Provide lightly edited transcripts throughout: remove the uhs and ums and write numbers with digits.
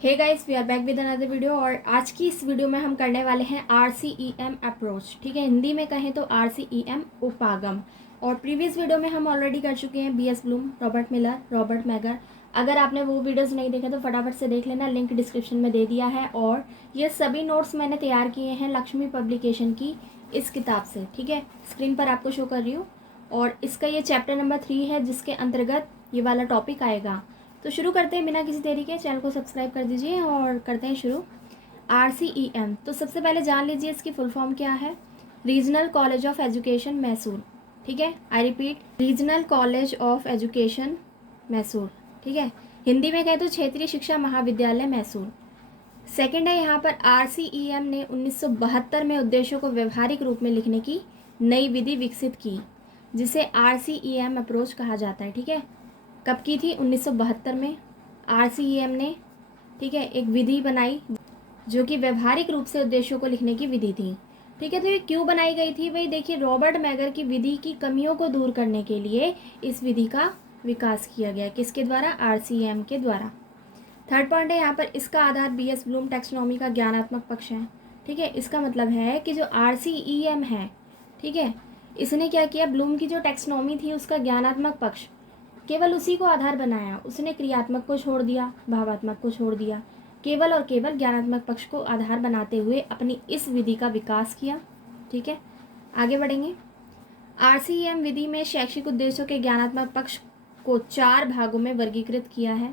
Hey guys, we are back with another video. और आज की इस वीडियो में हम करने वाले हैं RCEM अप्रोच। ठीक है, हिंदी में कहें तो RCEM उपागम। और प्रीवियस वीडियो में हम ऑलरेडी कर चुके हैं BS Bloom, Robert Miller, Robert megger. अगर आपने वो वीडियोस नहीं देखे तो फटाफट से देख लेना, लिंक डिस्क्रिप्शन में दे दिया है। और ये सभी नोट्स मैंने तैयार किए हैं लक्ष्मी पब्लिकेशन की इस किताब से। ठीक है, स्क्रीन पर आपको शो कर रही हूँ। और इसका ये चैप्टर नंबर 3 है जिसके अंतर्गत ये वाला टॉपिक आएगा। तो शुरू करते हैं बिना किसी देरी के। चैनल को सब्सक्राइब कर दीजिए और करते हैं शुरू। RCEM, तो सबसे पहले जान लीजिए इसकी फुल फॉर्म क्या है। Regional college of education Mysore. ठीक है, I repeat, regional college of education Mysore. ठीक है, हिंदी में कहें तो क्षेत्रीय शिक्षा महाविद्यालय मैसूर। सेकंड है यहाँ पर RCEM ने 1972 में उद्देश्यों को व्यवहारिक रूप में लिखने की नई विधि विकसित की जिसे RCEM अप्रोच कहा जाता है। ठीक है, कब की थी? 1972 में RCEM ने, ठीक है, एक विधि बनाई जो कि व्यवहारिक रूप से उद्देश्यों को लिखने की विधि थी। ठीक है, तो ये क्यों बनाई गई थी भाई? देखिए, रॉबर्ट मैगर की विधि की कमियों को दूर करने के लिए इस विधि का विकास किया गया। किसके द्वारा? RCEM के द्वारा। थर्ड पॉइंट है यहाँ पर, इसका आधार BS ब्लूम टैक्सोनॉमी का ज्ञानात्मक पक्ष है। ठीक है, इसका मतलब है कि जो RCEM है, ठीक है, इसने क्या किया? ब्लूम की जो टैक्सोनॉमी थी उसका ज्ञानात्मक पक्ष केवल उसी को आधार बनाया। उसने क्रियात्मक को छोड़ दिया, भावात्मक को छोड़ दिया, केवल और केवल ज्ञानात्मक पक्ष को आधार बनाते हुए अपनी इस विधि का विकास किया। ठीक है, आगे बढ़ेंगे। RCEM विधि में शैक्षिक उद्देश्यों के ज्ञानात्मक पक्ष को 4 भागों में वर्गीकृत किया है।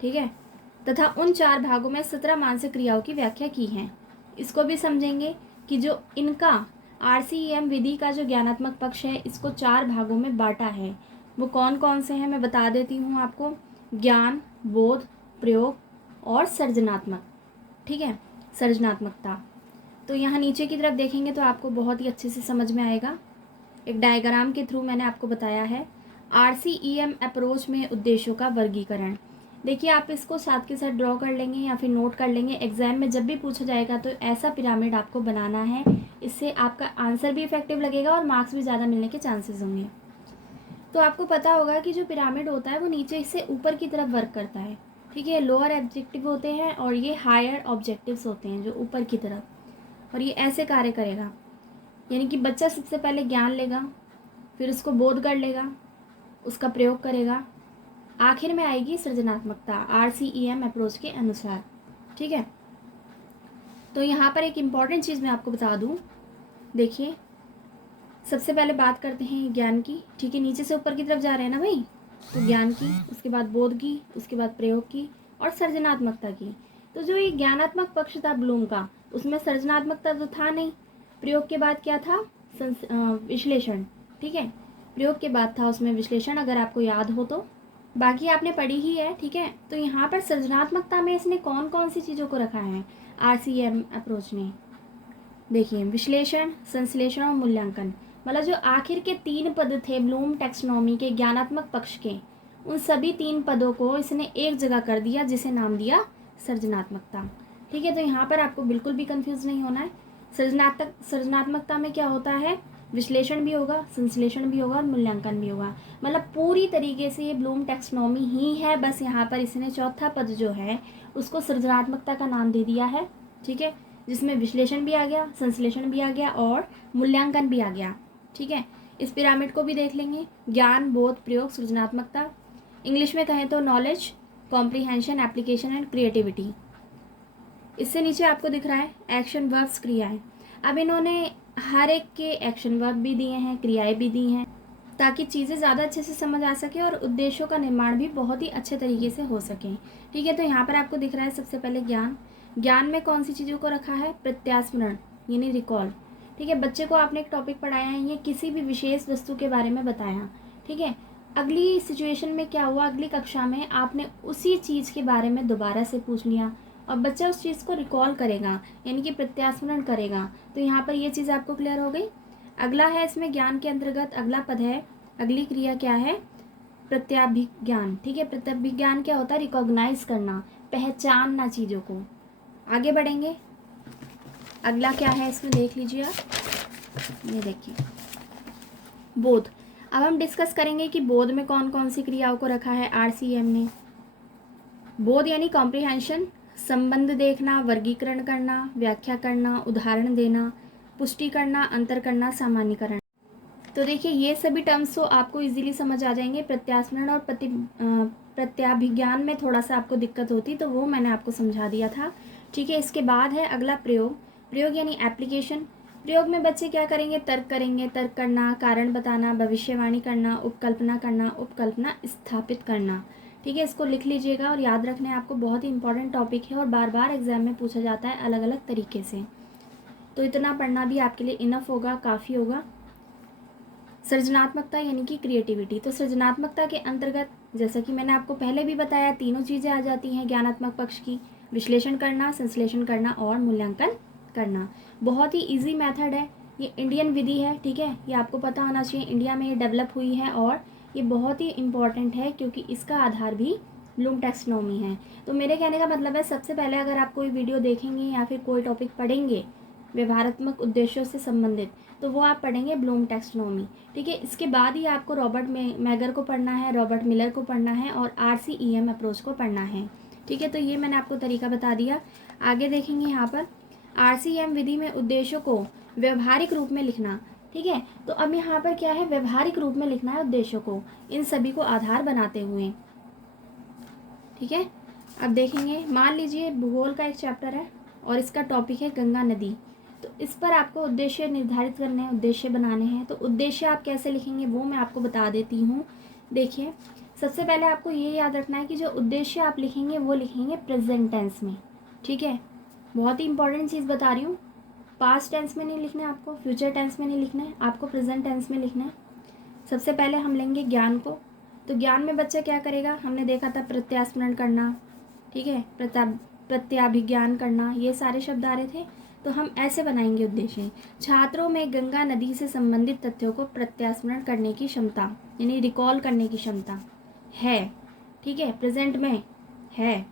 ठीक है, तथा उन 4 भागों में 17 मानसिक क्रियाओं की व्याख्या की है। इसको भी समझेंगे कि जो इनका RCEM विधि का जो ज्ञानात्मक पक्ष है इसको 4 भागों में बांटा है। वो कौन कौन से हैं मैं बता देती हूँ आपको। ज्ञान, बोध, प्रयोग और सृजनात्मक। ठीक है, सृजनात्मकता। तो यहाँ नीचे की तरफ देखेंगे तो आपको बहुत ही अच्छे से समझ में आएगा। एक डायग्राम के थ्रू मैंने आपको बताया है RCEM अप्रोच में उद्देश्यों का वर्गीकरण। देखिए, आप इसको साथ के साथ ड्रॉ कर लेंगे या फिर नोट कर लेंगे। एग्जाम में जब भी पूछा जाएगा तो ऐसा पिरामिड आपको बनाना है। इससे आपका आंसर भी इफेक्टिव लगेगा और मार्क्स भी ज़्यादा मिलने के चांसेस होंगे। तो आपको पता होगा कि जो पिरामिड होता है वो नीचे से ऊपर की तरफ वर्क करता है। ठीक है, लोअर ऑब्जेक्टिव होते हैं और ये हायर ऑब्जेक्टिव्स होते हैं जो ऊपर की तरफ। और ये ऐसे कार्य करेगा, यानी कि बच्चा सबसे पहले ज्ञान लेगा, फिर उसको बोध कर लेगा, उसका प्रयोग करेगा, आखिर में आएगी सृजनात्मकता RCEM अप्रोच के अनुसार। ठीक है, तो यहाँ पर एक इम्पॉर्टेंट चीज़ मैं आपको बता दूँ। देखिए, सबसे पहले बात करते हैं ज्ञान की। ठीक है, नीचे से ऊपर की तरफ जा रहे हैं ना भाई, तो ज्ञान की, उसके बाद बोध की, उसके बाद प्रयोग की और सृजनात्मकता की। तो जो ये ज्ञानात्मक पक्ष था ब्लूम का, उसमें सृजनात्मकता तो था नहीं। प्रयोग के बाद क्या था? विश्लेषण। ठीक है, प्रयोग के बाद था उसमें विश्लेषण, अगर आपको याद हो तो। बाकी आपने पढ़ी ही है। ठीक है, तो यहाँ पर सृजनात्मकता में इसने कौन कौन सी चीज़ों को रखा है RCEM अप्रोच ने? देखिए, विश्लेषण, संश्लेषण और मूल्यांकन, मतलब जो आखिर के 3 पद थे ब्लूम टैक्सोनॉमी के ज्ञानात्मक पक्ष के, उन सभी 3 पदों को इसने एक जगह कर दिया जिसे नाम दिया सृजनात्मकता। ठीक है, तो यहाँ पर आपको बिल्कुल भी कंफ्यूज नहीं होना है। सृजनात्मकता में क्या होता है? विश्लेषण भी होगा, संश्लेषण भी होगा और मूल्यांकन भी होगा। मतलब पूरी तरीके से ये ब्लूम टैक्सोनॉमी ही है, बस यहाँ पर इसने चौथा पद जो है उसको सृजनात्मकता का नाम दे दिया है। ठीक है, जिसमें विश्लेषण भी आ गया, संश्लेषण भी आ गया और मूल्यांकन भी आ गया। ठीक है, इस पिरामिड को भी देख लेंगे। ज्ञान, बोध, प्रयोग, सृजनात्मकता। इंग्लिश में कहें तो knowledge, comprehension, application and creativity. इससे नीचे आपको दिख रहा है एक्शन वर्ब्स, क्रियाएं। अब इन्होंने हर एक के एक्शन वर्ब भी दिए हैं, क्रियाएं भी दी हैं, ताकि चीज़ें ज़्यादा अच्छे से समझ आ सके और उद्देश्यों का निर्माण भी बहुत ही अच्छे तरीके से हो सके। ठीक है, तो यहाँ पर आपको दिख रहा है सबसे पहले ज्ञान। ज्ञान में कौन सी चीज़ों को रखा है? प्रत्यास्मरण, यानी रिकॉल। ठीक है, बच्चे को आपने एक टॉपिक पढ़ाया है, ये किसी भी विशेष वस्तु के बारे में बताया। ठीक है, अगली सिचुएशन में क्या हुआ? अगली कक्षा में आपने उसी चीज़ के बारे में दोबारा से पूछ लिया और बच्चा उस चीज़ को रिकॉल करेगा, यानी कि प्रत्यास्मरण करेगा। तो यहाँ पर ये चीज़ आपको क्लियर हो गई। अगला है इसमें ज्ञान के अंतर्गत अगला पद है, अगली क्रिया क्या है? प्रत्याभिज्ञान। ठीक है, प्रत्याभिज्ञान क्या होता है? रिकॉग्नाइज करना, पहचानना चीज़ों को। आगे बढ़ेंगे, अगला क्या है इसमें देख लीजिए आप। ये देखिए, बोध। अब हम डिस्कस करेंगे कि बोध में कौन कौन सी क्रियाओं को रखा है RCEM ने। बोध यानी कॉम्प्रिहेंशन, संबंध देखना, वर्गीकरण करना, व्याख्या करना, उदाहरण देना, पुष्टि करना, अंतर करना, सामान्यीकरण। तो देखिए ये सभी टर्म्स तो आपको इजीली समझ आ जाएंगे। प्रत्यास्मरण और प्रत्याभिज्ञान में थोड़ा सा आपको दिक्कत होती, तो वो मैंने आपको समझा दिया था। ठीक है, इसके बाद है अगला प्रयोग। प्रयोग यानी एप्लीकेशन। प्रयोग में बच्चे क्या करेंगे? तर्क करेंगे, तर्क करना, कारण बताना, भविष्यवाणी करना, उपकल्पना करना, उपकल्पना स्थापित करना। ठीक है, इसको लिख लीजिएगा और याद रखना है आपको, बहुत ही इंपॉर्टेंट टॉपिक है और बार बार एग्जाम में पूछा जाता है अलग अलग तरीके से। तो इतना पढ़ना भी आपके लिए इनफ होगा, काफ़ी होगा। सृजनात्मकता यानी कि क्रिएटिविटी। तो सृजनात्मकता के अंतर्गत जैसा कि मैंने आपको पहले भी बताया, तीनों चीज़ें आ जाती हैं ज्ञानात्मक पक्ष की: विश्लेषण करना, संश्लेषण करना और मूल्यांकन करना। बहुत ही इजी मेथड है, ये इंडियन विधि है। ठीक है, ये आपको पता होना चाहिए, इंडिया में ये डेवलप हुई है और ये बहुत ही इम्पॉर्टेंट है क्योंकि इसका आधार भी ब्लूम टैक्सोनॉमी है। तो मेरे कहने का मतलब है, सबसे पहले अगर आप कोई वीडियो देखेंगे या फिर कोई टॉपिक पढ़ेंगे व्यवहारात्मक उद्देश्यों से संबंधित, तो वो आप पढ़ेंगे ब्लूम टैक्सोनॉमी। ठीक है, इसके बाद ही आपको रॉबर्ट मैगर को पढ़ना है, रॉबर्ट मिलर को पढ़ना है और RCEM अप्रोच को पढ़ना है। ठीक है, तो ये मैंने आपको तरीका बता दिया। आगे देखेंगे यहाँ पर RCEM विधि में उद्देश्यों को व्यवहारिक रूप में लिखना। ठीक है, तो अब यहाँ पर क्या है? व्यवहारिक रूप में लिखना है उद्देश्यों को, इन सभी को आधार बनाते हुए। ठीक है, अब देखेंगे, मान लीजिए भूगोल का एक चैप्टर है और इसका टॉपिक है गंगा नदी। तो इस पर आपको उद्देश्य निर्धारित करने हैं, उद्देश्य बनाने हैं। तो उद्देश्य आप कैसे लिखेंगे वो मैं आपको बता देती हूँ। देखिए, सबसे पहले आपको ये याद रखना है कि जो उद्देश्य आप लिखेंगे वो लिखेंगे प्रेजेंट टेंस में। ठीक है, बहुत ही इंपॉर्टेंट चीज़ बता रही हूँ, पास्ट टेंस में नहीं लिखना है आपको, फ्यूचर टेंस में नहीं लिखना है आपको, प्रेजेंट टेंस में लिखना है। सबसे पहले हम लेंगे ज्ञान को। तो ज्ञान में बच्चा क्या करेगा? हमने देखा था प्रत्यास्मरण करना, ठीक है, प्रत्याभिज्ञान करना, ये सारे शब्द आ रहे थे। तो हम ऐसे बनाएंगे उद्देश्य: छात्रों में गंगा नदी से संबंधित तथ्यों को प्रत्यास्मरण करने की क्षमता, यानी रिकॉल करने की क्षमता है। ठीक है, प्रेजेंट में है।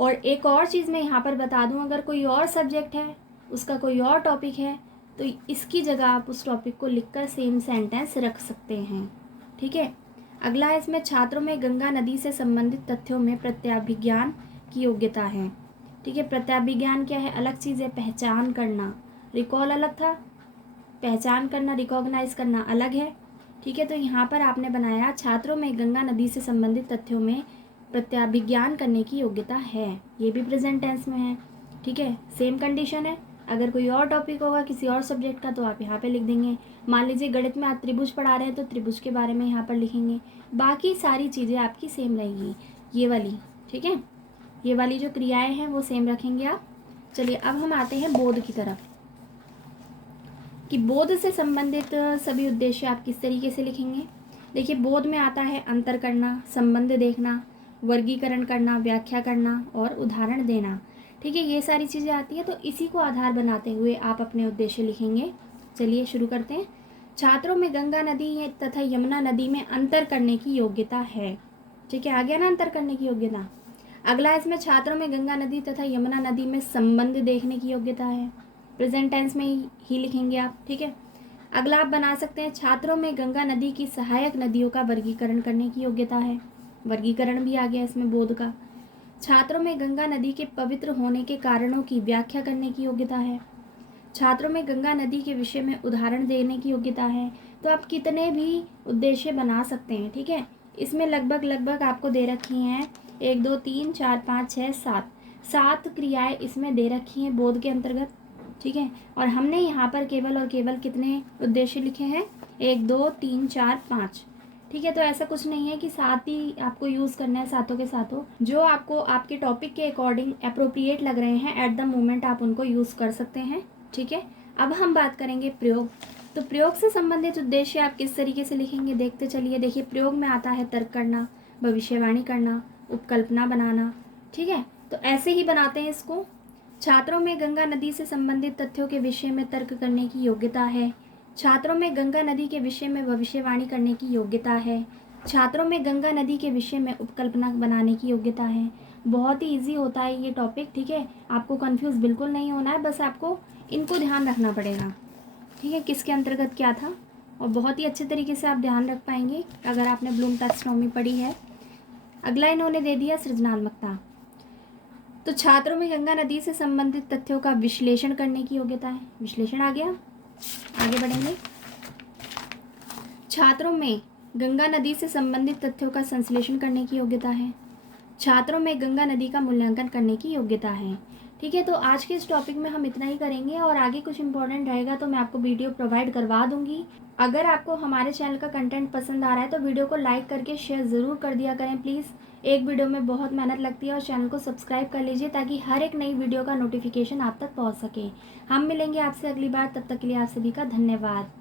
और एक और चीज़ मैं यहाँ पर बता दूँ, अगर कोई और सब्जेक्ट है, उसका कोई और टॉपिक है, तो इसकी जगह आप उस टॉपिक को लिखकर सेम सेंटेंस रख सकते हैं। ठीक है, अगला है इसमें छात्रों में गंगा नदी से संबंधित तथ्यों में प्रत्याभिज्ञान की योग्यता है। ठीक है, प्रत्याभिज्ञान क्या है? अलग चीज़ है, पहचान करना। रिकॉल अलग था, पहचान करना, रिकॉग्नाइज करना अलग है। ठीक है, तो यहाँ पर आपने बनाया छात्रों में गंगा नदी से संबंधित तथ्यों में प्रत्याभिज्ञान करने की योग्यता है, ये भी प्रेजेंट टेंस में है। ठीक है, सेम कंडीशन है। अगर कोई और टॉपिक होगा किसी और सब्जेक्ट का तो आप यहाँ पे लिख देंगे। मान लीजिए गणित में आप त्रिभुज पढ़ा रहे हैं तो त्रिभुज के बारे में यहाँ पर लिखेंगे। बाकी सारी चीज़ें आपकी सेम रहेंगी, ये वाली। ठीक है, ये वाली जो क्रियाएं हैं वो सेम रखेंगे आप। चलिए अब हम आते हैं बोध की तरफ, कि बोध से संबंधित सभी उद्देश्य आप किस तरीके से लिखेंगे। देखिए, बोध में आता है अंतर करना, संबंध देखना, वर्गीकरण करना, व्याख्या करना और उदाहरण देना। ठीक है, ये सारी चीज़ें आती है। तो इसी को आधार बनाते हुए आप अपने उद्देश्य लिखेंगे। चलिए शुरू करते हैं। छात्रों में गंगा नदी तथा यमुना नदी में अंतर करने की योग्यता है। ठीक है, आ गया ना अंतर करने की योग्यता। अगला इसमें छात्रों में गंगा नदी तथा यमुना नदी में संबंध देखने की योग्यता है, प्रेजेंट टेंस में ही लिखेंगे आप। ठीक है, अगला आप बना सकते हैं छात्रों में गंगा नदी की सहायक नदियों का वर्गीकरण करने की योग्यता है, वर्गीकरण भी आ गया इसमें बोध का। छात्रों में गंगा नदी के पवित्र होने के कारणों की व्याख्या करने की योग्यता है, छात्रों में गंगा नदी के विषय में उदाहरण देने की योग्यता है। तो आप कितने भी उद्देश्य बना सकते हैं। ठीक है, इसमें लगभग आपको दे रखी हैं 1 2 3 4 5 6 7 क्रियाएं इसमें दे रखी हैं बोध के अंतर्गत। ठीक है, और हमने यहाँ पर केवल और केवल कितने उद्देश्य लिखे हैं? 1 2 3 4 5। ठीक है, तो ऐसा कुछ नहीं है कि 7 ही आपको यूज़ करना है, सातों के सातों। जो आपको आपके टॉपिक के अकॉर्डिंग अप्रोप्रिएट लग रहे हैं एट द मोमेंट आप उनको यूज़ कर सकते हैं। ठीक है, अब हम बात करेंगे प्रयोग। तो प्रयोग से संबंधित उद्देश्य आप किस तरीके से लिखेंगे देखते चलिए। देखिए, प्रयोग में आता है तर्क करना, भविष्यवाणी करना, उपकल्पना बनाना। ठीक है, तो ऐसे ही बनाते हैं इसको। छात्रों में गंगा नदी से संबंधित तथ्यों के विषय में तर्क करने की योग्यता है, छात्रों में गंगा नदी के विषय में भविष्यवाणी करने की योग्यता है, छात्रों में गंगा नदी के विषय में उपकल्पना बनाने की योग्यता है। बहुत ही इजी होता है ये टॉपिक। ठीक है, आपको कंफ्यूज बिल्कुल नहीं होना है, बस आपको इनको ध्यान रखना पड़ेगा। ठीक है, किसके अंतर्गत क्या था, और बहुत ही अच्छे तरीके से आप ध्यान रख पाएंगे अगर आपने ब्लूम टैक्सोनॉमी पढ़ी है। अगला इन्होंने दे दिया सृजनात्मकता। तो छात्रों में गंगा नदी से संबंधित तथ्यों का विश्लेषण करने की योग्यता है। विश्लेषण आ गया, आगे बढ़ेंगे। छात्रों में गंगा नदी से संबंधित तथ्यों का संश्लेषण करने की योग्यता है। छात्रों में गंगा नदी का मूल्यांकन करने की योग्यता है। ठीक है, तो आज के इस टॉपिक में हम इतना ही करेंगे और आगे कुछ इंपॉर्टेंट रहेगा तो मैं आपको वीडियो प्रोवाइड करवा दूंगी। अगर आपको हमारे चैनल का कंटेंट पसंद आ रहा है तो वीडियो को लाइक करके शेयर ज़रूर कर दिया करें प्लीज़। एक वीडियो में बहुत मेहनत लगती है और चैनल को सब्सक्राइब कर लीजिए ताकि हर एक नई वीडियो का नोटिफिकेशन आप तक पहुँच सके। हम मिलेंगे आपसे अगली बार, तब तक के लिए आप सभी का धन्यवाद।